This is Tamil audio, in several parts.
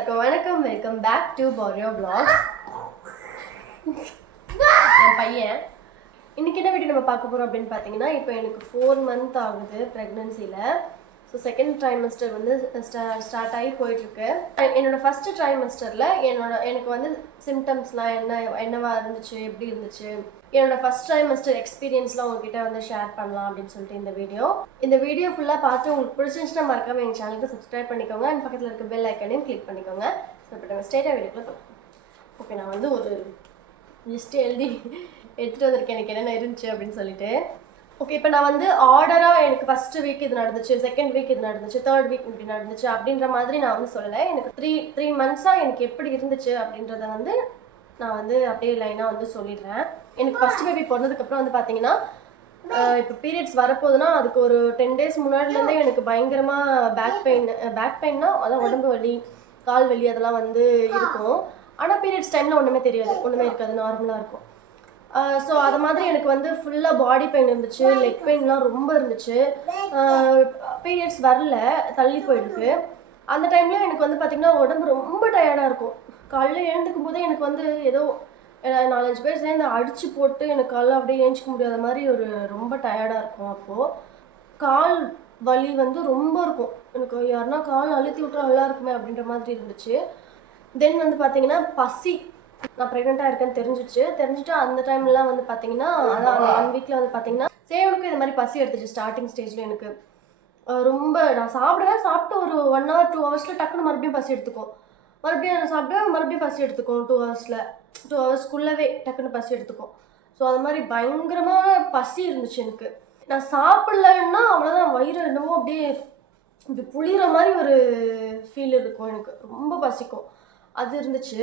எல்லாருக்கும் வணக்கம். வெல்கம் பேக் டு பாரியோ vlogs. என் பையன் இன்னைக்கு என்ன வீடியோ நம்ம பார்க்க போறோம் அப்படின்னு பார்த்தீங்கன்னா, இப்போ எனக்கு 4 month ஆகுது ப்ரெக்னன்சியில். ஸோ செகண்ட் ட்ரைமஸ்டர் வந்து ஸ்டார்ட் ஆகி போயிட்டுருக்கு. என்னோட ஃபர்ஸ்ட் ட்ரைமஸ்டரில் எனக்கு வந்து சிம்டம்ஸ்லாம் என்னவா இருந்துச்சு, எப்படி இருந்துச்சு, என்னோட ஃபர்ஸ்ட் ட்ரைமஸ்டர் எக்ஸ்பீரியன்ஸ்லாம் உங்ககிட்ட வந்து ஷேர் பண்ணலாம் அப்படின்னு சொல்லிட்டு இந்த வீடியோ ஃபுல்லாக பார்த்து உங்களுக்கு பிடிச்சிருந்துச்சுன்னா மறக்காம எங்கள் சேனலுக்கு சப்ஸ்கிரைப் பண்ணிக்கோங்க. அண்ட் பக்கத்தில் இருக்க பெல் ஐக்கனையும் கிளிக் பண்ணிக்கோங்க. ஸோ இப்போ நம்ம ஸ்ட்ரெயிட்டாக வீடியோக்குள்ள போகலாம். ஓகே, நான் வந்து ஒரு லிஸ்ட்டு எழுதி எடுத்துகிட்டு வந்திருக்கேன் எனக்கு என்னென்ன இருந்துச்சு அப்படின்னு சொல்லிட்டு. ஓகே, இப்போ நான் வந்து ஆர்டராக எனக்கு ஃபஸ்ட்டு வீக் இது நடந்துச்சு, செகண்ட் வீக் இது நடந்துச்சு, தேர்ட் வீக் இப்படி நடந்துச்சு அப்படின்ற மாதிரி நான் வந்து சொல்லலை. எனக்கு த்ரீ மந்த்ஸாக எனக்கு எப்படி இருந்துச்சு அப்படின்றத வந்து நான் வந்து அப்படியே லைனாக வந்து சொல்லிடுறேன். எனக்கு ஃபஸ்ட் பேபி பிறந்ததுக்கப்புறம் வந்து பார்த்தீங்கன்னா, இப்போ பீரியட்ஸ் வரப்போகுதுன்னா அதுக்கு ஒரு 10 days முன்னாடிலேருந்தே எனக்கு பயங்கரமாக பேக் பெயின்னா அதான் உடம்பு வலி, கால் வலி அதெல்லாம் வந்து இருக்கும். ஆனால் பீரியட்ஸ் டைமில் ஒன்றுமே தெரியாது, ஒன்றுமே இருக்காது, நார்மலாக இருக்கும். ஸோ அது மாதிரி எனக்கு வந்து ஃபுல்லாக பாடி பெயின் இருந்துச்சு, லெக் பெயின்லாம் ரொம்ப இருந்துச்சு. பீரியட்ஸ் வரல, தள்ளி போயிருக்கு. அந்த டைமில் எனக்கு வந்து பார்த்திங்கன்னா உடம்பு ரொம்ப டயர்டாக இருக்கும். காலையில் எழுந்துக்கும் போதே எனக்கு வந்து ஏதோ 4-5 பேர் சேர்ந்து அடித்து போட்டு எனக்கு காலைல அப்படியே ஏஞ்சிக்க முடியாத மாதிரி ஒரு ரொம்ப டயர்டாக இருக்கும். அப்போது கால் வலி வந்து ரொம்ப இருக்கும். எனக்கு யாருன்னா கால் அழுத்தி விட்டா நல்லா இருக்குமே அப்படின்ற மாதிரி இருந்துச்சு. தென் வந்து பார்த்தீங்கன்னா பசி, நான் ப்ரெக்னெண்ட்டாக இருக்கேன்னு தெரிஞ்சுட்டு அந்த டைம்லாம் வந்து பார்த்தீங்கன்னா அதான் அந்த 1 வீக்கில் வந்து பார்த்தீங்கன்னா சேவனுக்கு இந்த மாதிரி பசி எடுத்துச்சு. ஸ்டார்டிங் ஸ்டேஜில் எனக்கு ரொம்ப நான் சாப்பிட்டு ஒரு 1 hour 2 hours டக்குன்னு மறுபடியும் பசி எடுத்துக்கும். மறுபடியும் நான் சாப்பிடுவேன், மறுபடியும் பசி எடுத்துக்கும். 2 hours டக்குன்னு பசி எடுத்துக்கும். ஸோ அது மாதிரி பயங்கரமான பசி இருந்துச்சு எனக்கு. நான் சாப்பிட்லன்னா அவ்வளோதான், வயிறு என்னமோ அப்படியே இப்படி புளிகிற மாதிரி ஒரு ஃபீல் இருக்கும். எனக்கு ரொம்ப பசிக்கும், அது இருந்துச்சு.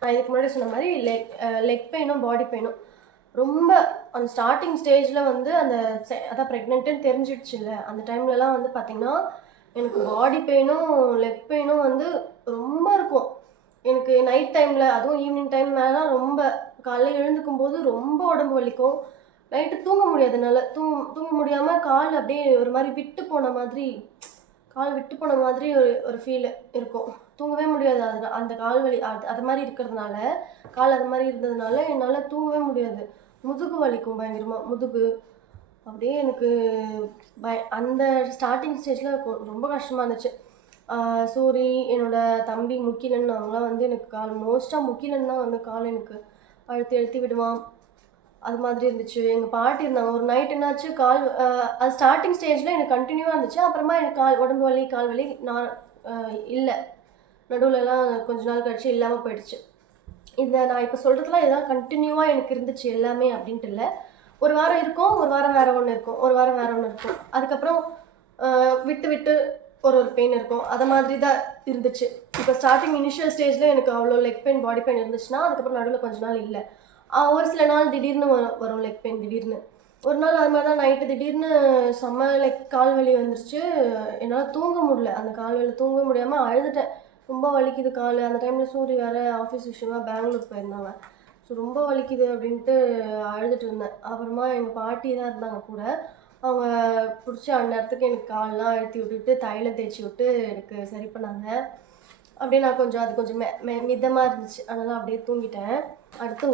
நான் இதுக்கு முன்னாடி சொன்ன மாதிரி லெக் பெயினும் பாடி பெயினும் ரொம்ப அந்த ஸ்டார்டிங் ஸ்டேஜில் வந்து அதான் ப்ரெக்னென்ட்டுன்னு தெரிஞ்சிடுச்சு இல்லை, அந்த டைம்லலாம் வந்து பார்த்திங்கன்னா எனக்கு பாடி பெயினும் லெக் பெயினும் வந்து ரொம்ப இருக்கும். எனக்கு நைட் டைமில் அதுவும் ஈவினிங் டைம் மேலாம் ரொம்ப காலையில் எழுந்துக்கும் போது ரொம்ப உடம்பு வலிக்கும். நைட்டு தூங்க முடியாது என்னால். தூங்க முடியாமல் கால் அப்படியே ஒரு மாதிரி விட்டு போன மாதிரி ஒரு ஃபீல் இருக்கும். தூங்கவே முடியாது. அந்த கால் வலி அது மாதிரி இருக்கிறதுனால, கால் அது மாதிரி இருந்ததுனால என்னால் தூங்கவே முடியாது. முதுகு வலிக்கும் பயங்கரமாக, முதுகு அப்படியே எனக்கு அந்த ஸ்டார்டிங் ஸ்டேஜில் ரொம்ப கஷ்டமாக இருந்துச்சு. சூரி, என்னோட தம்பி முக்கிலன், அவங்களாம் வந்து எனக்கு மோஸ்ட்டாக முக்கிலன் தான் வந்து கால் எனக்கு அழுத்தி விடுவான். அது மாதிரி இருந்துச்சு. எங்கள் பாட்டி இருந்தாங்க. ஒரு நைட் என்னாச்சு, அது ஸ்டார்டிங் ஸ்டேஜில் எனக்கு கண்டினியூவாக இருந்துச்சு. அப்புறமா எனக்கு உடம்பு வலி, கால் வலி நான் இல்லை, நடுவில்லாம் கொஞ்ச நாள் கழிச்சு இல்லாமல் போயிடுச்சு. நான் இப்போ சொல்கிறதுலாம் இதெல்லாம் கண்டினியூவாக எனக்கு இருந்துச்சு எல்லாமே அப்படின்ட்டு இல்லை. ஒரு வாரம் இருக்கும், ஒரு வாரம் வேறு ஒன்று இருக்கும், ஒரு வாரம் வேறு ஒன்று இருக்கும். அதுக்கப்புறம் விட்டு ஒரு பெயின் இருக்கும். அது மாதிரி தான் இருந்துச்சு. இப்போ ஸ்டார்டிங் இனிஷியல் ஸ்டேஜில் எனக்கு அவ்வளோ லெக் பெயின் பாடி பெயின் இருந்துச்சுன்னா அதுக்கப்புறம் நடுவில் கொஞ்ச நாள் இல்லை. ஒரு சில நாள் திடீர்னு வரும் லெக் பெயின். திடீர்னு ஒரு நாள் அது மாதிரி தான் நைட்டு திடீர்னு செம்ம கால் வலி வந்துருச்சு. என்னால் தூங்க முடியல. அந்த கால் வலி தூங்க முடியாமல் அழுதுட்டேன். ரொம்ப வலிக்குது கால். அந்த டைமில் சூரி வேறு ஆஃபீஸ் விஷயமாக பெங்களூர் போயிருந்தாங்க. ஸோ ரொம்ப வலிக்குது அப்படின்ட்டு அழுதுட்டு இருந்தேன். அப்புறமா எங்கள் பாட்டி தான் இருந்தாங்க கூட. அவங்க பிடிச்சி அந்நேரத்துக்கு எனக்கு கால்லாம் அழுத்தி விட்டுட்டு தைலம் தேய்ச்சி விட்டு எனக்கு சரி பண்ணாங்க. அப்படியே நான் அது கொஞ்சம் மிதமாக இருந்துச்சு, அதனால் அப்படியே தூங்கிட்டேன். அடுத்து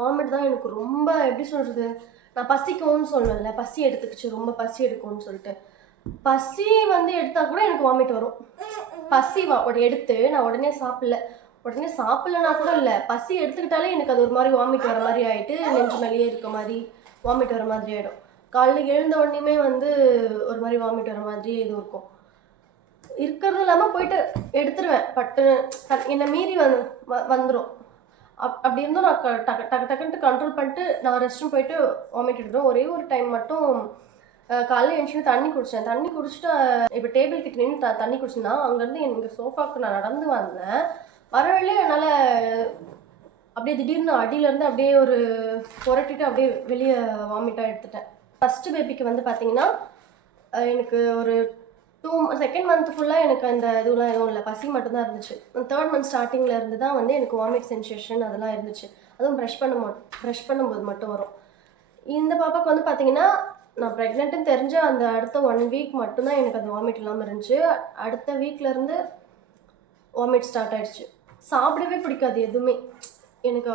வாமிட் தான் எனக்கு ரொம்ப, எப்படி சொல்கிறது, நான் பசிக்கும்னு சொல்லலை, பசி எடுத்துக்கிச்சு, ரொம்ப பசி எடுக்கும்னு சொல்லிட்டு. பசி வந்து எடுத்தால் கூட எனக்கு வாமிட் வரும். பசி எடுத்து நான் உடனே சாப்பிட்லனா கூட இல்லை, பசி எடுத்துக்கிட்டாலே எனக்கு அது ஒரு மாதிரி வாமிட் வர மாதிரி ஆகிட்டு, நெஞ்சு மேலேயே இருக்க மாதிரி வாமிட் வர மாதிரி ஆகிடும். காலையில் எழுந்த உடனேயுமே வந்து ஒரு மாதிரி வாமிட் வர மாதிரி இது இருக்கும். இருக்கிறது இல்லாமல் போயிட்டு எடுத்துருவேன், பட்டு என்னை மீறி வந்துடும். அப்படி இருந்தும் நான் டக்குன்ட்டு கண்ட்ரோல் பண்ணிட்டு நான் ரெஸ்ட் ரூம் போயிட்டு வாமிட் எடுத்துடும். ஒரே ஒரு டைம் மட்டும் காலையில் எழுந்துச்சு தண்ணி குடிச்சிட்டு இப்போ டேபிள் கிட்ட நின்று தண்ணி குடிச்சுன்னா அங்கேருந்து எங்கள் சோஃபாவுக்கு நான் நடந்து வந்தேன். வர வழியே என்னால் அப்படியே திடீர்னு அடியிலேருந்து அப்படியே ஒரு புரட்டிட்டு அப்படியே வெளியே வாமிட்டாக எடுத்துட்டேன். ஃபஸ்ட்டு பேபிக்கு வந்து பார்த்தீங்கன்னா எனக்கு ஒரு செகண்ட் மந்த் ஃபுல்லாக எனக்கு அந்த இதுலாம் எதுவும் இல்லை, பசி மட்டும்தான் இருந்துச்சு. 3rd month ஸ்டார்டிங்கில் இருந்து தான் வந்து எனக்கு வாமிட் சென்சேஷன் அதெல்லாம் இருந்துச்சு. அதுவும் ப்ரஷ் பண்ணும்போது மட்டும் வரும். இந்த பாப்பாவுக்கு வந்து பார்த்தீங்கன்னா நான் ப்ரெக்னென்ட்டுன்னு தெரிஞ்ச அந்த அடுத்த 1 week மட்டும்தான் எனக்கு அந்த வாமிட் இல்லாமல் இருந்துச்சு. அடுத்த வீக்லேருந்து வாமிட் ஸ்டார்ட் ஆயிடுச்சு. சாப்பிடவே பிடிக்காது எதுவுமே எனக்கு.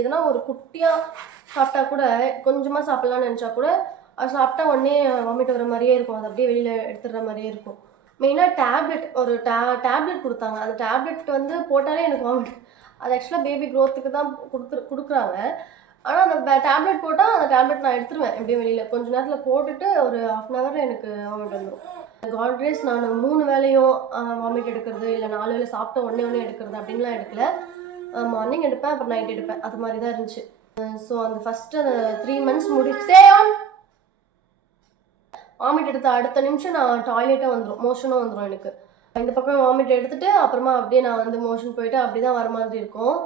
எதனா ஒரு குட்டியாக சாப்பிட்டா கூட, கொஞ்சமாக சாப்பிட்லான்னு நினச்சா கூட அது சாப்பிட்டா உடனே வாமிட் வர மாதிரியே இருக்கும். அது அப்படியே வெளியில் எடுத்துடுற மாதிரியே இருக்கும். மெயினாக டேப்லெட் ஒரு டேப்லெட் கொடுத்தாங்க. அந்த டேப்லெட் வந்து போட்டாலே எனக்கு வாமிட். அது ஆக்சுவலாக பேபி க்ரோத்துக்கு தான் கொடுக்குறாங்க. ஆனால் அந்த டேப்லெட் போட்டால் அந்த டேப்லெட் நான் எடுத்துருவேன் எப்படியும் வெளியில். கொஞ்ச நேரத்தில் போட்டுட்டு ஒரு 1/2 hour எனக்கு வாமிட் வந்துடும். காட்ரேஸ் நான் 3 வேளையும் வாமிட் எடுக்கிறது, இல்லை 4 வேளை சாப்பிட்ட ஒன்றே எடுக்கிறது அப்படின்லாம் எடுக்கல. மார்னிங் எடுப்பேன், அப்புறம் நைட் எடுப்பேன். அது மாதிரி தான் இருந்துச்சு. ஸோ அந்த ஃபஸ்ட்டு அந்த 3 months வாமிட் எடுத்த அடுத்த நிமிஷம் நான் டாய்லெட்டே வந்துடும், மோஷனும் வந்துடும் எனக்கு. இந்த பக்கம் வாமிட் எடுத்துட்டு அப்புறமா அப்படியே நான் வந்து மோஷன் போயிட்டு அப்படி தான் வர மாதிரி இருக்கும்.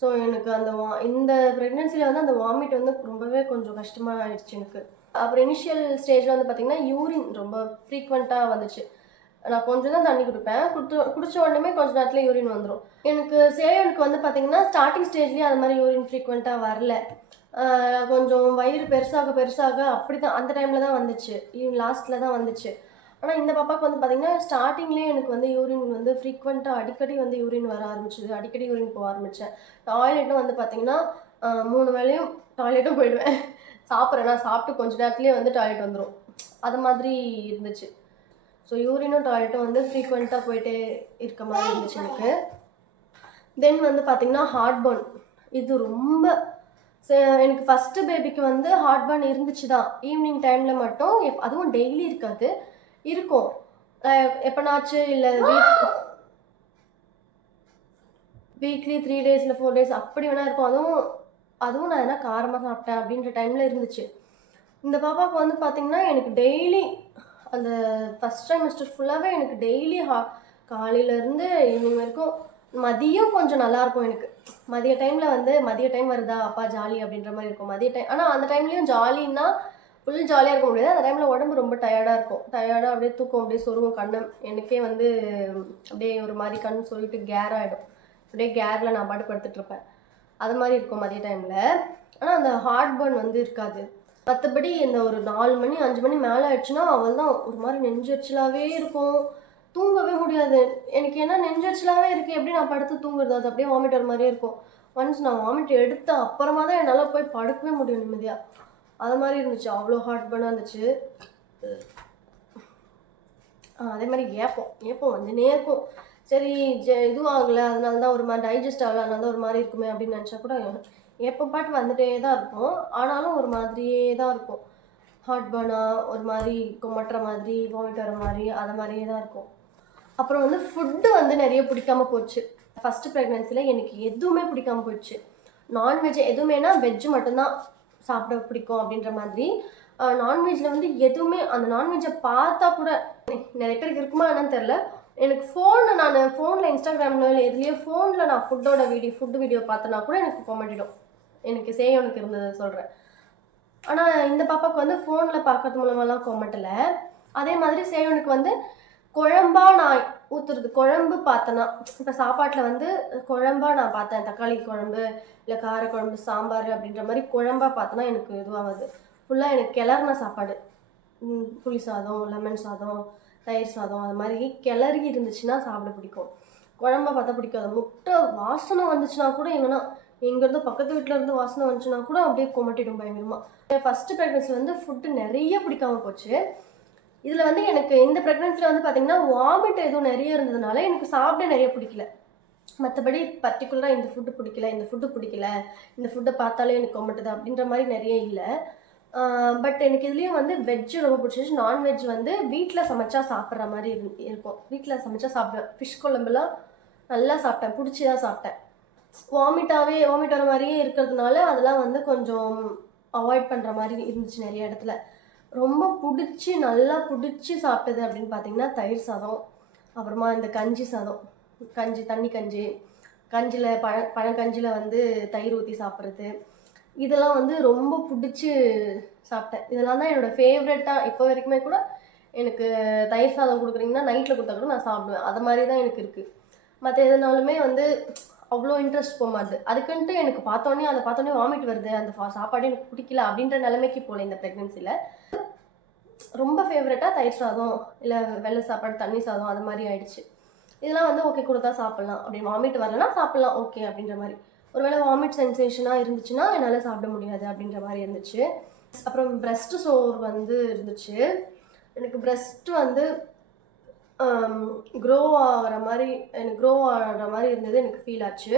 ஸோ எனக்கு அந்த இந்த ப்ரெக்னென்சியில் வந்து அந்த வாமிட் வந்து ரொம்பவே கொஞ்சம் கஷ்டமாக ஆயிடுச்சு எனக்கு. அப்புறம் இனிஷியல் ஸ்டேஜில் வந்து பார்த்திங்கன்னா யூரின் ரொம்ப ஃப்ரீக்வெண்ட்டாக வந்துச்சு. நான் கொஞ்சம் தான் தண்ணி குடிப்பேன். குடிச்ச உடனே கொஞ்சம் நேரத்தில் யூரின் வந்துடும். எனக்கு சேயனுக்கு வந்து பார்த்திங்கன்னா ஸ்டார்டிங் ஸ்டேஜ்லேயே அது மாதிரி யூரின் ஃப்ரீக்வெண்ட்டாக வரல. கொஞ்சம் வயிறு பெருசாக அப்படி தான் அந்த டைமில் தான் வந்துச்சு. லாஸ்ட்டில் தான் வந்துச்சு. ஆனால் இந்த பாப்பாவுக்கு வந்து பார்த்திங்கன்னா ஸ்டார்டிங்லேயே எனக்கு வந்து யூரின் வந்து ஃப்ரீக்வெண்ட்டாக அடிக்கடி வந்து யூரின் வர ஆரம்பிச்சிது. அடிக்கடி யூரின் போக ஆரம்பித்தேன். டாய்லெட்டும் வந்து பார்த்திங்கன்னா 3 வேளையும் டாய்லெட்டும் போயிடுவேன். நான் சாப்பிட்டு கொஞ்ச நேரத்துலேயே வந்து டாய்லெட் வந்துடும். அது மாதிரி இருந்துச்சு. ஸோ யூரினும் டாய்லெட்டும் வந்து ஃப்ரீக்வெண்ட்டாக போயிட்டே இருக்க மாதிரி இருந்துச்சு எனக்கு. தென் வந்து பார்த்திங்கன்னா ஹார்ட் பர்ன். இது ரொம்ப எனக்கு ஃபஸ்ட்டு பேபிக்கு வந்து ஹார்ட் பர்ன் இருந்துச்சு தான். ஈவினிங் டைமில் மட்டும், அதுவும் டெய்லி இருக்காது, இருக்கும். எப்போனாச்சும் இல்லை வீக்லி 3 days இல்லை 4 days அப்படி வேணா இருக்கும். அதுவும் நான் எதனா காரமாக சாப்பிட்டேன் அப்படின்ற டைமில் இருந்துச்சு. இந்த பாப்பாவுக்கு வந்து பார்த்திங்கன்னா எனக்கு டெய்லி அந்த ஃபஸ்ட் ட்ரைமஸ்டர் ஃபுல்லாகவே எனக்கு டெய்லி காலையிலேருந்து ஈவினிங் வரைக்கும். மதியம் கொஞ்சம் நல்லாயிருக்கும் எனக்கு. மதிய டைமில் வந்து மதிய டைம் வருதா அப்பா ஜாலி அப்படின்ற மாதிரி இருக்கும் மதிய டைம். ஆனால் அந்த டைம்லேயும் ஜாலின்னா ஃபுல் ஜாலியாக இருக்க முடியாது. அந்த டைமில் உடம்பு ரொம்ப டயர்டாக இருக்கும். டயர்டாக அப்படியே தூக்கம் அப்படியே சொருவும் கண்ணு. எனக்கே வந்து அப்படியே ஒரு மாதிரி கண் சொல்லிட்டு கேர் ஆகிடும். அப்படியே கேரில் நான் பாட்டு படுத்துட்ருப்பேன். அது மாதிரி இருக்கும் மதிய டைமில். ஆனால் அந்த ஹார்ட் பர்ன் வந்து இருக்காது. மற்றபடி இந்த ஒரு 4 மணி 5 மணி மேலே ஆயிடுச்சுன்னா அவள் தான் ஒரு மாதிரி நெஞ்சரிச்சலாகவே இருக்கும். தூங்கவே முடியாது எனக்கு. ஏன்னா நெஞ்சரிச்சலாகவே இருக்குது, எப்படி நான் படுத்து தூங்குறது? அது அப்படியே வாமிட் வர மாதிரியே இருக்கும். ஒன்ஸ் நான் வாமிட் எடுத்த அப்புறமா தான் என்னால் போய் படுக்கவே முடியும் நிம்மதியாக. அது மாதிரி இருந்துச்சு. அவ்வளோ ஹார்ட் பர்னாக இருந்துச்சு. அதே மாதிரி ஏப்பம் வந்துனே இருக்கும். சரி இதுவும் ஆகலை, அதனால தான் ஒரு மாதிரி டைஜஸ்ட் ஆகலை, அதனால தான் ஒரு மாதிரி இருக்குமே அப்படின்னு நினச்சா கூட ஏப்பம் பாட்டு வந்துட்டே தான் இருக்கும். ஆனாலும் ஒரு மாதிரியே தான் இருக்கும். ஹார்ட் பர்னாக ஒரு மாதிரி கொமட்டுற மாதிரி, வாமிட் வர மாதிரி, அது மாதிரியே தான் இருக்கும். அப்புறம் வந்து ஃபுட்டு வந்து நிறைய பிடிக்காமல் போச்சு. ஃபஸ்ட்டு ப்ரெக்னென்சியில் எனக்கு எதுவுமே பிடிக்காமல் போயிடுச்சு. நான்வெஜ் எதுவுமேனா வெஜ்ஜு மட்டும்தான் சாப்பிட பிடிக்கும் அப்படின்ற மாதிரி. நான்வெஜ்ஜில் வந்து எதுவுமே, அந்த நான்வெஜ்ஜை பார்த்தா கூட நிறைய பேருக்கு இருக்குமா என்னன்னு தெரில. எனக்கு ஃபோனில் இன்ஸ்டாகிராமில் இல்லை எதுலேயோ ஃபோனில் நான் ஃபுட்டு வீடியோ பார்த்தனா கூட எனக்கு கொமட்டிடும். எனக்கு சேயோனுக்கு இருந்ததை சொல்கிறேன். ஆனால் இந்த பாப்பாவுக்கு வந்து ஃபோனில் பார்க்கறது மூலமாலாம் கொமட்டலை. அதே மாதிரி சேயோனுக்கு வந்து குழம்பா நான் ஊற்றுறது, குழம்பு பார்த்தேன்னா இப்போ சாப்பாட்டில் வந்து குழம்பா நான் பார்த்தேன், தக்காளி குழம்பு இல்லை காரக்குழம்பு சாம்பார் அப்படின்ற மாதிரி குழம்பா பார்த்தேன்னா எனக்கு இதுவாகுது. ஃபுல்லாக எனக்கு கிளறின சாப்பாடு, புளி சாதம், லெமன் சாதம், தயிர் சாதம், அது மாதிரி கிளறி இருந்துச்சுன்னா சாப்பிட பிடிக்கும். குழம்பா பார்த்தா பிடிக்காது. முட்டை வாசனை வந்துச்சுன்னா கூட எங்கேருந்து பக்கத்து வீட்டில் இருந்து வாசனை வந்துச்சுன்னா கூட அப்படியே கொமட்டிடும் பயங்கரமாக. ஃபஸ்ட்டு ப்ரெக்னன்சி வந்து ஃபுட்டு நிறைய பிடிக்காமல் போச்சு. இதில் வந்து எனக்கு இந்த ப்ரெக்னன்சியில் வந்து பார்த்திங்கன்னா வாமிட் எதுவும் நிறைய இருந்ததுனால எனக்கு சாப்பிட நிறைய பிடிக்கல. மற்றபடி பர்டிகுலராக இந்த ஃபுட்டு பிடிக்கல, இந்த ஃபுட்டை பார்த்தாலே எனக்கு கொமட்டுது அப்படின்ற மாதிரி நிறைய இல்லை. பட் எனக்கு இதுலேயும் வந்து வெஜ்ஜு ரொம்ப பிடிச்சிச்சு. நான்வெஜ் வந்து வீட்டில் சமைச்சா சாப்பிட்ற மாதிரி இருக்கும். வீட்டில் சமைச்சா சாப்பிடுவேன். ஃபிஷ் குழம்புலாம் நல்லா சாப்பிட்டேன், பிடிச்சி தான் சாப்பிட்டேன். வாமிட் வர மாதிரியே இருக்கிறதுனால அதெல்லாம் வந்து கொஞ்சம் அவாய்ட் பண்ணுற மாதிரி இருந்துச்சு நிறைய இடத்துல. ரொம்ப நல்லா பிடிச்சி சாப்பிட்டது அப்படின்னு பார்த்தீங்கன்னா தயிர் சாதம், அப்புறமா இந்த கஞ்சி சாதம், தண்ணி கஞ்சியில் பழங்கஞ்சியில் வந்து தயிர் ஊற்றி சாப்பிட்றது, இதெல்லாம் வந்து ரொம்ப பிடிச்சி சாப்பிட்டேன். இதெல்லாம் தான் என்னோடய ஃபேவரெட்டாக இப்போ வரைக்குமே கூட. எனக்கு தயிர் சாதம் கொடுக்குறீங்கன்னா நைட்டில் கொடுத்தா கூட நான் சாப்பிடுவேன். அது மாதிரி தான் எனக்கு இருக்குது. மற்ற எதுனாலுமே வந்து அவ்வளோ இன்ட்ரெஸ்ட் போக மாட்டுது. அதுக்குன்ட்டு எனக்கு பார்த்தோன்னே வாமிட் வருது, அந்த சாப்பாடு எனக்கு பிடிக்கல அப்படின்ற நிலைமைக்கு போகல இந்த ப்ரெக்னென்சியில். ரொம்ப ஃபேவரெட்டாக தயிர் சாதம் இல்லை வெள்ளை சாப்பாடு, தண்ணி சாதம், அது மாதிரி ஆயிடுச்சு. இதெல்லாம் வந்து ஓகே கொடுத்தா சாப்பிட்லாம், அப்படி வாமிட் வரலன்னா சாப்பிட்லாம் ஓகே அப்படின்ற மாதிரி. ஒருவேளை வாமிட் சென்சேஷனாக இருந்துச்சுன்னா என்னால் சாப்பிட முடியாது அப்படின்ற மாதிரி இருந்துச்சு. அப்புறம் பிரெஸ்ட் சோர் வந்து இருந்துச்சு. எனக்கு பிரெஸ்ட் வந்து க்ரோ ஆகிற மாதிரி இருந்தது, எனக்கு ஃபீல் ஆச்சு.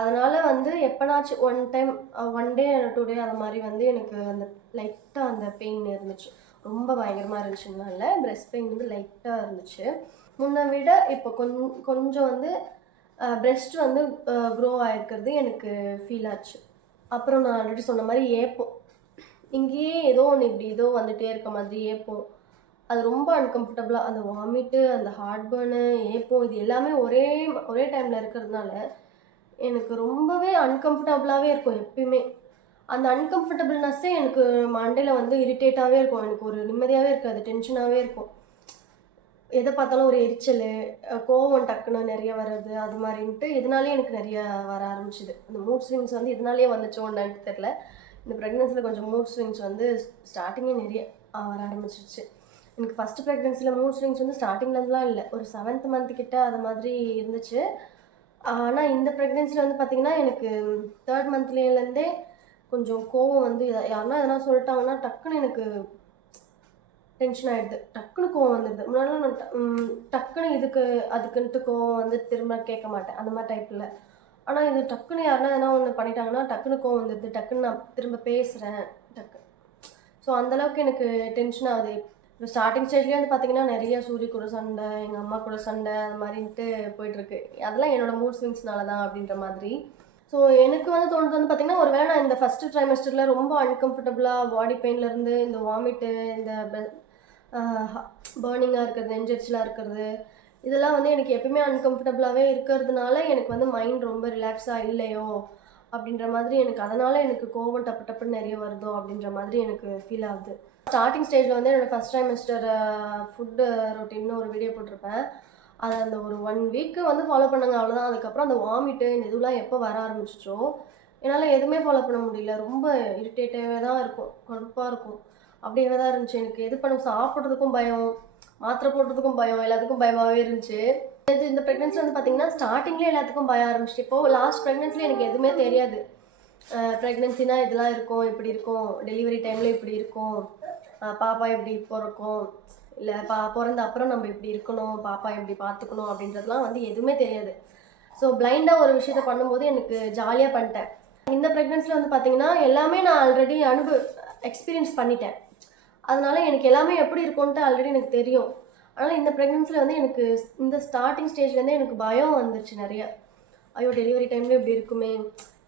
அதனால் வந்து எப்போனாச்சும் ஒன் டே 2 டே அது மாதிரி வந்து எனக்கு அந்த லைட்டாக அந்த பெயின் இருந்துச்சு. ரொம்ப பயங்கரமாக இருந்துச்சுன்னா இல்லை, பிரெஸ்ட் பெயின் வந்து லைட்டாக இருந்துச்சு. முன்னை விட இப்போ கொஞ்சம் வந்து பிரெஸ்ட் வந்து க்ரோ ஆகிருக்கிறது எனக்கு ஃபீல் ஆச்சு. அப்புறம் நான் ஆல்ரெடி சொன்ன மாதிரி ஏப்பம், இங்கேயே ஏதோ ஒன்று இப்படி ஏதோ வந்துகிட்டே இருக்க மாதிரி ஏப்பம், அது ரொம்ப அன்கம்ஃபர்டபுளாக, அந்த வாமிட்டு, அந்த ஹார்ட் பர்னு, ஏப்பம், இது எல்லாமே ஒரே டைமில் இருக்கிறதுனால எனக்கு ரொம்பவே அன்கம்ஃபர்டபுளாகவே இருக்கும் எப்பயுமே. அந்த அன்கம்ஃபர்டபுள்னஸ்ஸே எனக்கு மண்டையில் வந்து இரிட்டேட்டாகவே இருக்கும், எனக்கு ஒரு நிம்மதியாகவே இருக்காது, டென்ஷனாகவே இருக்கும். எதை பார்த்தாலும் ஒரு எரிச்சல், கோவம் டக்குன்னு நிறைய வர்றது, அது மாதிரின்ட்டு இதனாலே எனக்கு நிறைய வர ஆரம்பிச்சுது. அந்த மூட் ஸ்விங்ஸ் வந்து இதனாலே வந்துச்சோ என்னன்னு தெரில. இந்த ப்ரெக்னென்சியில் கொஞ்சம் மூட் ஸ்விங்ஸ் வந்து ஸ்டார்டிங்கே நிறைய வர ஆரம்பிச்சிருச்சு. எனக்கு ஃபஸ்ட்டு ப்ரெக்னென்சியில் மூட் ஸ்விங்ஸ் வந்து ஸ்டார்டிங்லேருந்துலாம் இல்லை, ஒரு 7th மந்த் கிட்ட அது மாதிரி இருந்துச்சு. ஆனால் இந்த ப்ரெக்னென்சியில் வந்து பார்த்திங்கன்னா எனக்கு 3rd மந்த்லேருந்தே கொஞ்சம் கோவம் வந்து யாருன்னா எதனா சொல்லிட்டாங்கன்னா டக்குன்னு எனக்கு டென்ஷன் ஆகிடுது, டக்குன்னு கோவம் வந்துடுது. முன்னாடிலாம் நான் டக்குன்னு அதுக்குன்ட்டு கோவம் வந்து திரும்ப கேட்க மாட்டேன், அந்த மாதிரி டைப்பில். ஆனால் இது டக்குன்னு யாருன்னா எதனா ஒன்று பண்ணிட்டாங்கன்னா டக்குன்னு கோவம் வந்துடுது, டக்குன்னு நான் திரும்ப பேசுகிறேன் டக்கு. ஸோ அந்தளவுக்கு எனக்கு டென்ஷன் ஆகுது. இப்போ ஸ்டார்டிங் ஸ்டேஜ்லேயே வந்து பார்த்திங்கன்னா நிறைய சூரிய கூட சண்டை, எங்கள் அம்மா கூட சண்டை, அது மாதிரின்ட்டு போயிட்டுருக்கு. அதெல்லாம் என்னோடய மூட் ஸ்விங்ஸ்னால தான் அப்படின்ற மாதிரி. ஸோ எனக்கு வந்து தோணுது வந்து பார்த்திங்கன்னா, ஒரு வேளை நான் இந்த ஃபஸ்ட்டு ட்ரைமஸ்டரில் ரொம்ப அன்கம்ஃபர்டபுளாக பாடி பெயின்லேருந்து இந்த வாமிட்டு, இந்த பர்னிங்காக இருக்கிறது, நெஞ்செரிச்சலாக இருக்கிறது, இதெல்லாம் வந்து எனக்கு எப்பயுமே அன்கம்ஃபர்டபுளாகவே இருக்கிறதுனால எனக்கு வந்து மைண்ட் ரொம்ப ரிலாக்ஸாக இல்லையோ அப்படின்ற மாதிரி, அதனால் எனக்கு கோவம் டப்புன்னு நிறைய வருதோ அப்படின்ற மாதிரி எனக்கு ஃபீல் ஆகுது. ஸ்டார்டிங் ஸ்டேஜில் வந்து என்னோடய ஃபஸ்ட் ட்ரைமஸ்டர் ஃபுட்டு ரொட்டீன்னு ஒரு வீடியோ போட்டிருப்பேன். அதை அந்த ஒரு 1 வீக்கு வந்து ஃபாலோ பண்ணாங்க, அவ்வளோதான். அதுக்கப்புறம் அந்த வாமிட்டு இந்த இதுலாம் எப்போ வர ஆரம்பிச்சிச்சோ என்னால் எதுவுமே ஃபாலோ பண்ண முடியல. ரொம்ப இரிட்டேட்டாகவே தான் இருக்கும், கடுப்பாக இருக்கும், அப்படியே தான் இருந்துச்சு. எனக்கு சாப்பிட்றதுக்கும் பயம், மாத்திரை போடுறதுக்கும் பயம், எல்லாத்துக்கும் பயமாகவே இருந்துச்சு. இந்த ப்ரெக்னென்சி வந்து பார்த்திங்கன்னா ஸ்டார்டிங்லேயே எல்லாத்துக்கும் பயம் ஆரம்பிச்சிட்டு, இப்போது லாஸ்ட் ப்ரெக்னென்சியில் எனக்கு எதுவுமே தெரியாது. ப்ரெக்னென்சினா இதெல்லாம் இருக்கும், இப்படி இருக்கும், டெலிவரி டைமில் இப்படி இருக்கும், பாப்பா எப்படி பிறக்கும், இல்லை பிறந்த அப்புறம் நம்ம இப்படி இருக்கணும், பாப்பா எப்படி பார்த்துக்கணும் அப்படின்றதுலாம் வந்து எதுவுமே தெரியாது. ஸோ பிளைண்டாக ஒரு விஷயத்த பண்ணும்போது எனக்கு ஜாலியாக பண்ணிட்டேன். இந்த ப்ரெக்னென்சியில் வந்து பார்த்திங்கன்னா எல்லாமே நான் ஆல்ரெடி எக்ஸ்பீரியன்ஸ் பண்ணிட்டேன். அதனால் எனக்கு எல்லாமே எப்படி இருக்கும்ன்ட்டு ஆல்ரெடி எனக்கு தெரியும். அதனால் இந்த ப்ரெக்னென்சியில் வந்து எனக்கு இந்த ஸ்டார்டிங் ஸ்டேஜ்லேருந்தே எனக்கு பயம் வந்துருச்சு நிறைய. ஐயோ டெலிவரி டைமில் இப்படி இருக்குமே,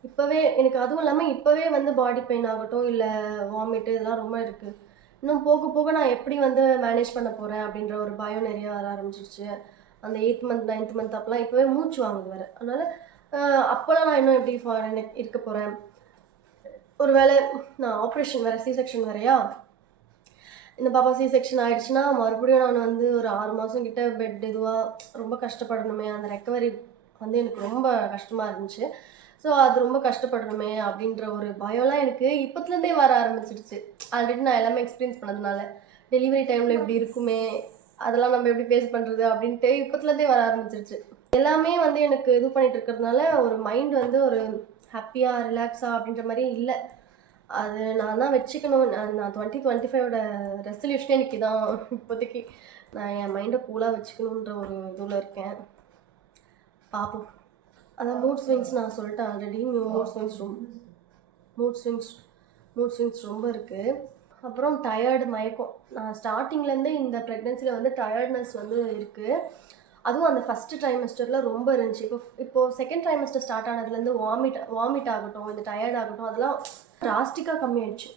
இப்போவே எனக்கு, அதுவும் இல்லாமல் இப்போவே வந்து பாடி பெயின் ஆகட்டும், இல்லை வாமிட்டு, இதெல்லாம் ரொம்ப இருக்குது. இன்னும் போக போக நான் எப்படி வந்து மேனேஜ் பண்ண போகிறேன் அப்படின்ற ஒரு பயம் நிறைய வர ஆரம்பிச்சிருச்சு. அந்த 8th மந்த் 9th மந்த் அப்போலாம் இப்போவே மூச்சு வாங்குது வேறு. அதனால் அப்போலாம் நான் இன்னும் எப்படி இருக்க போகிறேன், ஒரு வேளை நான் ஆப்ரேஷன் வேறு, சி செக்ஷன் வேறையா, இந்த பாப்பா சி செக்ஷன் ஆகிடுச்சுன்னா மறுபடியும் நான் வந்து ஒரு 6 மாதம் கிட்ட பெட் இதுவாக ரொம்ப கஷ்டப்படணுமே, அந்த ரெக்கவரி வந்து எனக்கு ரொம்ப கஷ்டமாக இருந்துச்சு. ஸோ அது ரொம்ப கஷ்டப்படணுமே அப்படின்ற ஒரு பயம்லாம் எனக்கு இப்போத்துலேருந்தே வர ஆரம்பிச்சிடுச்சு. ஆல்ரெடி நான் எல்லாமே எக்ஸ்பீரியன்ஸ் பண்ணதுனால, டெலிவரி டைமில் இப்படி இருக்குமே, அதெல்லாம் நம்ம எப்படி ஃபேஸ் பண்ணுறது அப்படின்ட்டு இப்போத்துலேருந்தே வர ஆரம்பிச்சிருச்சு. எல்லாமே வந்து எனக்கு இது பண்ணிகிட்டு இருக்கிறதுனால ஒரு மைண்ட் வந்து ஒரு ஹாப்பியாக ரிலாக்ஸாக அப்படின்ற மாதிரி இல்லை. அது நான் தான் வச்சுக்கணும். நான் 2025ஓட ரெசல்யூஷனே எனக்கு தான் இப்போதைக்கு. நான் என் மைண்டை கூலாக வச்சுக்கணுன்ற ஒரு இதில் இருக்கேன். பார்ப்போம். அதான் மூட் ஸ்விங்ஸ் நான் சொல்லிட்டேன் ஆல்ரெடி. மூட் ஸ்விங்ஸ் ரொம்ப இருக்குது. அப்புறம் டயர்டு, மயக்கம். நான் ஸ்டார்டிங்லேருந்தே இந்த ப்ரெக்னென்சியில் வந்து டயர்ட்னஸ் வந்து இருக்குது. அதுவும் அந்த ஃபஸ்ட்டு ட்ரைமஸ்டரில் ரொம்ப இருந்துச்சு. இப்போது செகண்ட் ட்ரைமஸ்டர் ஸ்டார்ட் ஆனதுலேருந்து வாமிட் ஆகட்டும், இந்த டயர்ட் ஆகட்டும், அதெல்லாம் டிராஸ்டிக்காக கம்மியாயிடுச்சு.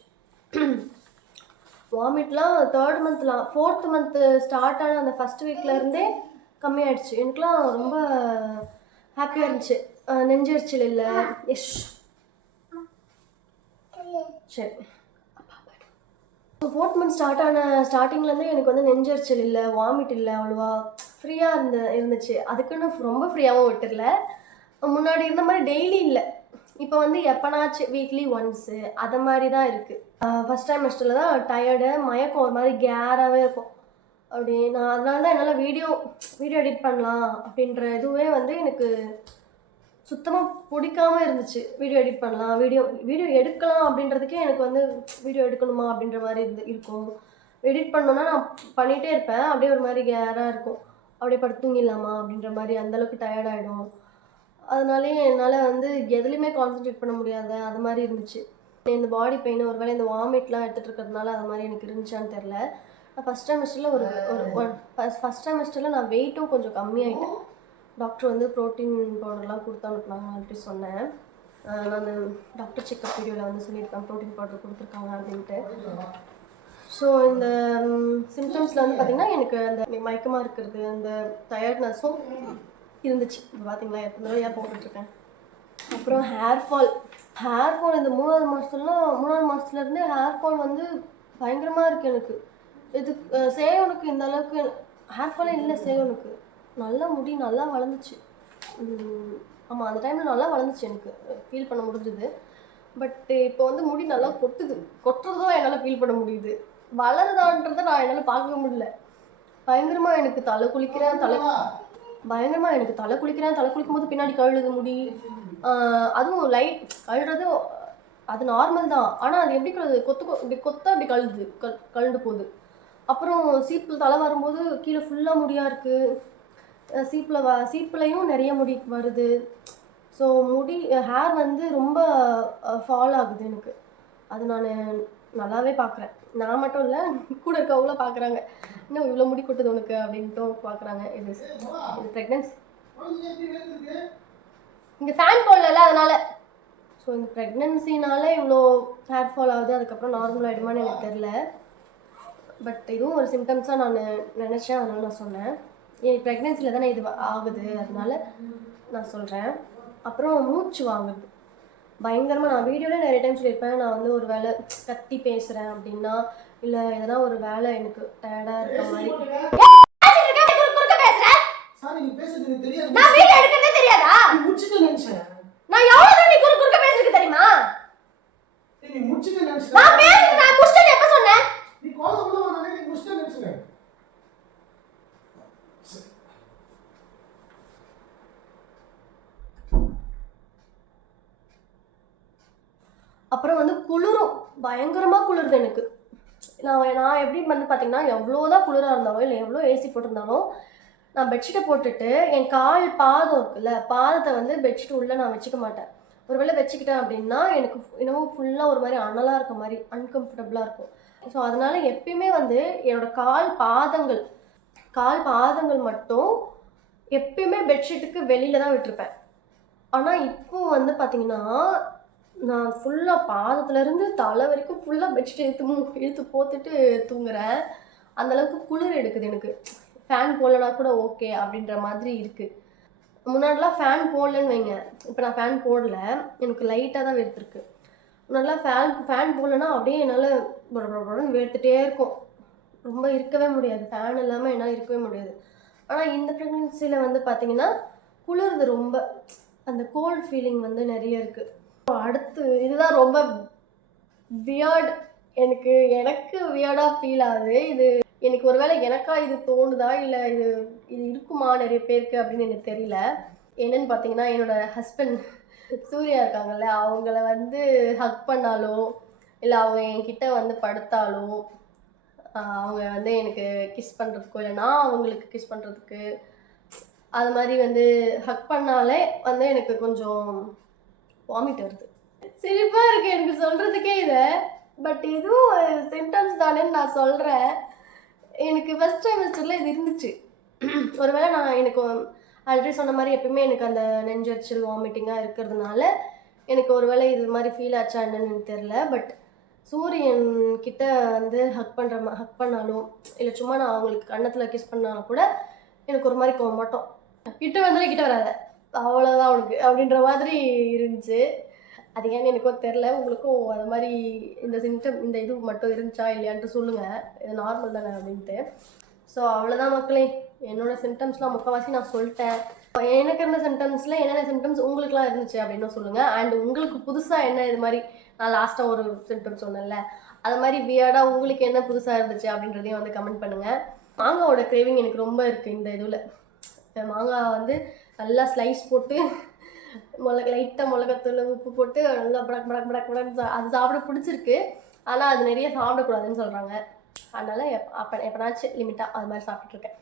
வாமிட்லாம் 3rd மந்த்லாம் 4th மந்த்து ஸ்டார்ட் ஆன அந்த ஃபஸ்ட் வீக்லேருந்தே கம்மியாயிடுச்சு. எனக்குலாம் ரொம்ப ஹாப்பியாக இருந்துச்சு. நெஞ்செரிச்சல் இல்லை. சரி, 4th மந்த் ஸ்டார்டிங்லேருந்து எனக்கு வந்து நெஞ்செரிச்சல் இல்லை, வாமிட் இல்லை, அவ்வளோவா ஃப்ரீயாக இருந்துச்சு. அதுக்குன்னு ரொம்ப ஃப்ரீயாகவும் விட்டுடல, முன்னாடி இருந்த மாதிரி டெய்லி இல்லை. இப்போ வந்து எப்போனாச்சு வீக்லி ஒன்ஸு அது மாதிரி தான் இருக்குது. ஃபஸ்ட் ட்ரைமஸ்டரில் தான் டயர்டு, மயக்கம், ஒரு மாதிரி கேராகவே இருக்கும். அப்படி நான் அதனால தான் என்னால் வீடியோ எடிட் பண்ணலாம் அப்படின்ற இதுவே வந்து எனக்கு சுத்தமாக பிடிக்காம இருந்துச்சு. வீடியோ எடிட் பண்ணலாம், வீடியோ எடுக்கலாம் அப்படின்றதுக்கே எனக்கு வந்து வீடியோ எடுக்கணுமா அப்படின்ற மாதிரி இருக்கும். எடிட் பண்ணோன்னா நான் பண்ணிகிட்டே இருப்பேன், அப்படியே ஒரு மாதிரி கேராக இருக்கும், அப்படியே படுத்து தூங்கிடலாமா அப்படின்ற மாதிரி, அந்தளவுக்கு டயர்டாகிடும். அதனாலே என்னால் வந்து எதுலேயுமே கான்சன்ட்ரேட் பண்ண முடியாத அது மாதிரி இருந்துச்சு. இந்த பாடி பெயின் ஒரு வேளை இந்த வாமிட்லாம் எடுத்துகிட்டு இருக்கிறதுனால அது மாதிரி எனக்கு இருந்துச்சான்னு தெரில. நான் ஃபஸ்ட் செமஸ்டரில் நான் வெயிட்டும் கொஞ்சம் கம்மியாயிட்டேன். டாக்டர் வந்து ப்ரோட்டீன் பவுடர்லாம் கொடுத்து அனுப்புனாங்க அப்படி சொன்னேன். நான் டாக்டர் செக்கப் வீடியோவில் வந்து சொல்லியிருப்பேன் ப்ரோட்டீன் பவுடர் கொடுத்துருக்காங்க அப்படின்ட்டு. ஸோ இந்த சிம்டம்ஸில் வந்து பார்த்திங்கன்னா எனக்கு அந்த மயக்கமாக இருக்கிறது, அந்த டயர்ட்னஸும் இருந்துச்சு. இப்போ பார்த்தீங்களா எத்தனை தடவையாக போட்டுட்ருக்கேன். அப்புறம் ஹேர் ஃபால் இந்த மூணாவது மாதத்துலேருந்து ஹேர் ஃபால் வந்து பயங்கரமாக இருக்குது எனக்கு. இது சேவனுக்கு இந்த அளவுக்கு ஹேர் ஃபாலே இல்லை. சேவனுக்கு நல்லா முடி நல்லா வளர்ந்துச்சு. ஆமாம், அந்த டைமில் நல்லா வளர்ந்துச்சு, எனக்கு ஃபீல் பண்ண முடிஞ்சுது. பட் இப்போ வந்து முடி நல்லா கொட்டுறதும் என்னால் ஃபீல் பண்ண முடியுது. வளருதான்றதை நான் என்னால் பார்க்கவே முடியல. பயங்கரமாக எனக்கு தலை குளிக்கும் போது பின்னாடி கழுது முடி. அதுவும் லைட் கழுறது அது நார்மல் தான். ஆனால் அது எப்படி கழுது அப்படி கழுண்டு போகுது. அப்புறம் சீப்பில் தலை வரும்போது கீழே ஃபுல்லாக முடியாக இருக்குது. சீப்புலையும் நிறைய முடி வருது. ஸோ ஹேர் வந்து ரொம்ப ஃபால் ஆகுது எனக்கு. அது நான் நல்லாவே பார்க்குறேன். நான் மட்டும் இல்லை, கூட இருக்கவங்களும் பார்க்குறாங்க, இன்னும் இவ்வளோ முடி கொட்டுது உனக்கு அப்படின்ட்டும் பார்க்குறாங்க. இது ப்ரெக்னென்சி. இங்கே ஃபேன் போடல அதனால். ஸோ இந்த ப்ரெக்னென்சினால இவ்வளோ ஹேர் ஃபால் ஆகுது. அதுக்கப்புறம் நார்மல் ஆகிடுமான்னு எனக்கு தெரில. பட் இதுவும் ஒரு சிம்டம்ஸாக நான் நினச்சேன், அதனால் நான் சொன்னேன். என் ப்ரெக்னென்சியில் தானே இது ஆகுது, அதனால நான் சொல்கிறேன். அப்புறம் மூச்சு வாங்குது பயங்கரமாக. நான் வீடியோவில் நிறைய டைம் சொல்லியிருப்பேன், நான் வந்து ஒரு வேளை கத்தி பேசுகிறேன் அப்படின்னா, இல்லை எதனா ஒரு வேலை எனக்கு டயர்டாக இருக்க மாதிரி. அப்புறம் வந்து குளிரும், பயங்கரமாக குளிருது எனக்கு. நான் எப்படி வந்து பார்த்தீங்கன்னா, எவ்வளோதான் குளிராக இருந்தாலும் இல்லை எவ்வளோ ஏசி போட்டிருந்தாலும் நான் பெட்ஷீட்டை போட்டுட்டு என் கால் பாதம் இருக்குல்ல, பாதத்தை வந்து பெட்ஷீட் உள்ளே நான் வச்சுக்க மாட்டேன். ஒருவேளை வச்சுக்கிட்டேன் அப்படின்னா எனக்கு இன்னமும் ஃபுல்லாக ஒரு மாதிரி அனலாக இருக்க மாதிரி அன்கம்ஃபர்டபுளாக இருக்கும். ஸோ அதனால் எப்பயுமே வந்து என்னோடய கால் பாதங்கள் மட்டும் எப்பயுமே பெட்ஷீட்டுக்கு வெளியில் தான் விட்டுருப்பேன். ஆனால் இப்போ வந்து பார்த்திங்கன்னா, நான் ஃபுல்லாக பாதத்துலேருந்து தலை வரைக்கும் ஃபுல்லாக பெட்ஷீட் இழுத்து போத்துட்டு தூங்குறேன். அந்தளவுக்கு குளிர் எடுக்குது எனக்கு. ஃபேன் போடலனா கூட ஓகே அப்படின்ற மாதிரி இருக்குது. முன்னாடிலாம் ஃபேன் போடலன்னு வைங்க, இப்போ நான் ஃபேன் போடல, எனக்கு லைட்டாக தான் வேர்த்துருக்கு. முன்னாடிலாம் ஃபேன் போடலன்னா அப்படியே என்னால் படன்னு வேர்த்துட்டே இருக்கும். ரொம்ப இருக்கவே முடியாது, ஃபேன் இல்லாமல் என்னால் இருக்கவே முடியாது. ஆனால் இந்த ப்ரெக்னென்சியில் வந்து பார்த்திங்கன்னா குளிர்து ரொம்ப, அந்த கோல்டு ஃபீலிங் வந்து நிறைய இருக்குது. அடுத்து இதுதான் ரொம்ப வியர்ட், எனக்கு வியர்டாக ஃபீல் ஆகுது. இது எனக்கு ஒருவேளை எனக்கா இது தோணுதா இல்லை இது இருக்குமா நிறைய பேருக்கு அப்படின்னு எனக்கு தெரியல. என்னன்னு பார்த்தீங்கன்னா, என்னோட ஹஸ்பண்ட் சூர்யா இருக்காங்கல்ல, அவங்கள வந்து ஹக் பண்ணாலோ இல்லை அவங்க என்கிட்ட வந்து படுத்தாலோ, அவங்க வந்து எனக்கு கிஸ் பண்ணுறதுக்கோ இல்லை நான் அவங்களுக்கு கிஸ் பண்ணுறதுக்கு, அது மாதிரி வந்து ஹக் பண்ணாலே வந்து எனக்கு கொஞ்சம் வாமிட் வருது. சிரிப்பாக இருக்குது எனக்கு சொல்கிறதுக்கே இதை. பட் இதுவும் சிம்டம்ஸ் தானேன்னு நான் சொல்கிறேன். எனக்கு ஃபஸ்ட் செமஸ்டரில் இது இருந்துச்சு. ஒருவேளை எனக்கு ஆல்ரெடி சொன்ன மாதிரி எப்பயுமே எனக்கு அந்த நெஞ்சரிச்சல் வாமிட்டிங்காக இருக்கிறதுனால எனக்கு ஒருவேளை இது மாதிரி ஃபீல் ஆச்சா என்னன்னு எனக்கு தெரில. பட் சூரியன் கிட்ட வந்து ஹக் பண்ணாலும் இல்லை சும்மா நான் அவங்களுக்கு கன்னத்தில் கிஸ் பண்ணாலும் கூட எனக்கு ஒரு மாதிரி கோமாட்டம், கிட்ட வந்தாலே கிட்ட வராத, அவ்வளோதான் உனக்கு அப்படின்ற மாதிரி இருந்துச்சு. அது ஏன்னு எனக்கும் தெரில. உங்களுக்கும் அது மாதிரி இந்த இது மட்டும் இருந்துச்சா இல்லையான்ட்டு சொல்லுங்கள், இது நார்மல் தானே அப்படின்ட்டு. ஸோ அவ்வளோதான் மக்களே, என்னோடய சிம்டம்ஸ்லாம் முக்கால்வாசி நான் சொல்லிட்டேன். எனக்கு இருந்த சிம்டம்ஸில் என்னென்ன சிம்டம்ஸ் உங்களுக்குலாம் இருந்துச்சு அப்படின்னு சொல்லுங்கள். அண்ட் உங்களுக்கு புதுசாக என்ன இது மாதிரி, நான் லாஸ்ட்டாக ஒரு சிம்டம்ஸ் சொன்னேன்ல, அது மாதிரி வியர்டாக உங்களுக்கு என்ன புதுசாக இருந்துச்சு அப்படின்றதையும் வந்து கமெண்ட் பண்ணுங்கள். மாங்காவோட கிரேவிங் எனக்கு ரொம்ப இருக்குது இந்த இதில். மாங்காய் வந்து நல்லா ஸ்லைஸ் போட்டு லைட்டாக மிளகாத்தூள் உப்பு போட்டு நல்லா படக் படக் படக் படக் அது சாப்பிட பிடிச்சிருக்கு. ஆனால் அது நிறைய சாப்பிடக்கூடாதுன்னு சொல்கிறாங்க. அதனால் எப்போனாச்சும் லிமிட்டாக அது மாதிரி சாப்பிட்டுருக்கேன்.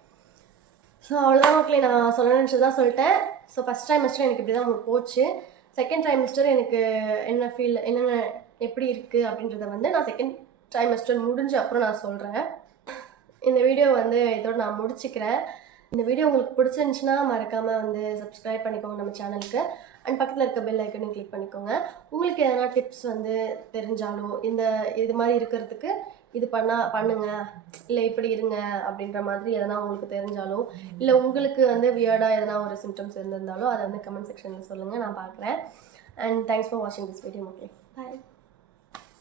ஸோ அவ்வளோதான் மக்களே, நான் சொல்ல நினச்சதான் சொல்லிட்டேன். ஸோ ஃபஸ்ட் ட்ரைமஸ்டர் எனக்கு இப்படி தான் போச்சு. செகண்ட் ட்ரைமஸ்டர் எனக்கு என்னென்ன எப்படி இருக்குது அப்படின்றத வந்து நான் செகண்ட் ட்ரைமஸ்டர் முடிஞ்ச அப்புறம் நான் சொல்கிறேன். இந்த வீடியோ வந்து இதோட நான் முடிச்சுக்கிறேன். இந்த வீடியோ உங்களுக்கு பிடிச்சிருந்துச்சுன்னா மறக்காமல் வந்து சப்ஸ்கிரைப் பண்ணிக்கோங்க நம்ம சேனலுக்கு. அண்ட் பக்கத்தில் இருக்க பெல் ஐக்கனையும் கிளிக் பண்ணிக்கோங்க. உங்களுக்கு எதனா டிப்ஸ் வந்து தெரிஞ்சாலும் இது மாதிரி இருக்கிறதுக்கு இது பண்ணுங்க, இல்லை இப்படி இருங்க அப்படின்ற மாதிரி எதனா உங்களுக்கு தெரிஞ்சாலும், இல்லை உங்களுக்கு வந்து வியர்டாக எதனா ஒரு சிம்டம்ஸ் இருந்திருந்தாலும் அதை வந்து கமெண்ட் செக்ஷனில் சொல்லுங்கள், நான் பார்க்குறேன். அண்ட் தேங்க்ஸ் ஃபார் வாட்சிங் திஸ் வீடியோ. Okay, bye.